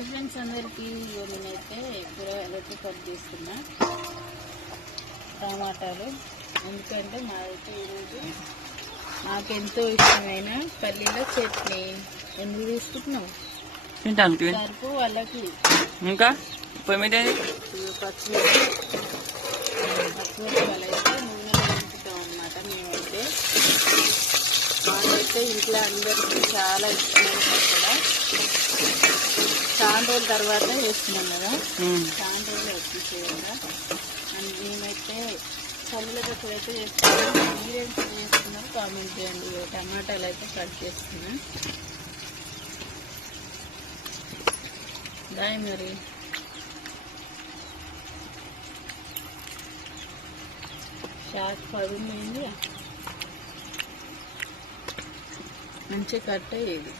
Hi friends అందరికీ. నేనైతే కూరగాయలైతే cut చేస్తున్నా, టమాటాలు. ఎందుకంటే మాదైతే ఈరోజు నాకెంతో ఇష్టమైన పల్లీల చట్నీ. ఎందుకు తీసుకుంటున్నావు? సరుకు వాళ్ళకి. ఇంకా పచ్చిమిరపకాయలు నూనెలో వేసుకుంటాం అన్నమాట. మేమైతే మాకైతే ఇంట్లో అందరికీ చాలా ఇష్టమైన పచ్చడా. చాలా రోజుల తర్వాత వేస్తున్నాం కదా, చాలా రోజులు వచ్చేసేయంగా. అండ్ మేమైతే పల్లీల పచ్చడి అయితే చేస్తున్నాం. మీరేం చేస్తున్నారు కామెంట్ చేయండి. టమాటాలు అయితే కట్ చేస్తున్నా. దాయి మరి షార్ట్ పడుంది, మంచిగా కట్ అయ్యేది.